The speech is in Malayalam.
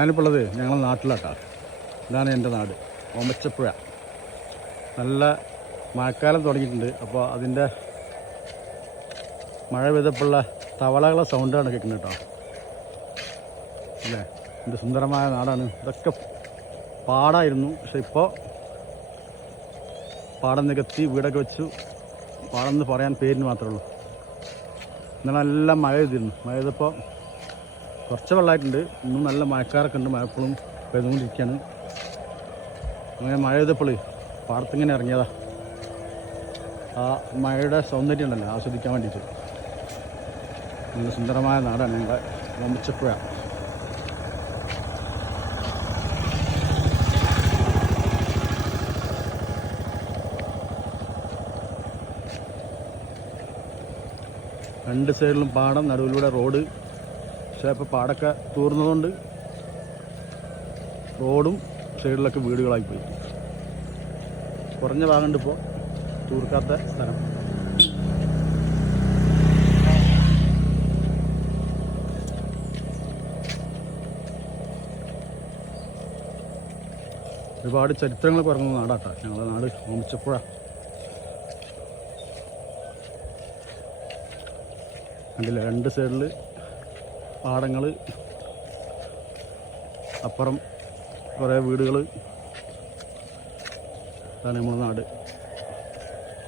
ഞാനിപ്പോൾ ഉള്ളത് ഞങ്ങളുടെ നാട്ടിലാട്ടാണ്. ഇതാണ് എൻ്റെ നാട്, ഓമച്ചപ്പുഴ. നല്ല മഴക്കാലം തുടങ്ങിയിട്ടുണ്ട്. അപ്പോൾ അതിൻ്റെ മഴ പെയ്തപ്പോഴുള്ള തവളകളെ സൗണ്ടാണ് കേൾക്കുന്നത് കേട്ടോ. അല്ലേ, എൻ്റെ സുന്ദരമായ നാടാണ്. ഇതൊക്കെ പാടായിരുന്നു, പക്ഷെ ഇപ്പോൾ പാടം നികത്തി വീടൊക്കെ വെച്ചു. പാടം എന്ന് പറയാൻ പേരിന് മാത്രമേ ഉള്ളൂ. ഇന്നലെ നല്ല മഴ പെയ്തിരുന്നു. മഴ പെയ്തപ്പോൾ കുറച്ച് വെള്ളമായിട്ടുണ്ട്. ഇന്നും നല്ല മഴക്കാരൊക്കെ ഉണ്ട്. മഴ എപ്പോഴും പെയ്തുകൊണ്ടിരിക്കുകയാണ്. അങ്ങനെ മഴ പെയ്തപ്പോൾ പാടത്തിങ്ങനെ ഇറങ്ങിയതാ. ആ മഴയുടെ സൗന്ദര്യം ഉണ്ടല്ലോ ആസ്വദിക്കാൻ വേണ്ടിയിട്ട്. നല്ല സുന്ദരമായ നാടാണ് ഞങ്ങളുടെ ഓമച്ചപ്പുഴ. രണ്ട് സൈഡിലും പാടം, നടുവിലൂടെ റോഡ്. പക്ഷേ ഇപ്പോൾ പാടൊക്കെ തൂർന്നതുകൊണ്ട് റോഡും സൈഡിലൊക്കെ വീടുകളായിപ്പോയി. കുറഞ്ഞ ഭാഗമുണ്ട് ഇപ്പോൾ തൂർക്കാത്ത സ്ഥലം. ഒരുപാട് ചരിത്രങ്ങൾ പറഞ്ഞ നാടാട്ടാ ഞങ്ങളുടെ നാട് ഓമച്ചപ്പുഴ. കണ്ടില്ല, രണ്ട് സൈഡിൽ പാടങ്ങൾ, അപ്പുറം കുറേ വീടുകൾ. അതാണ് നമ്മുടെ നാട്.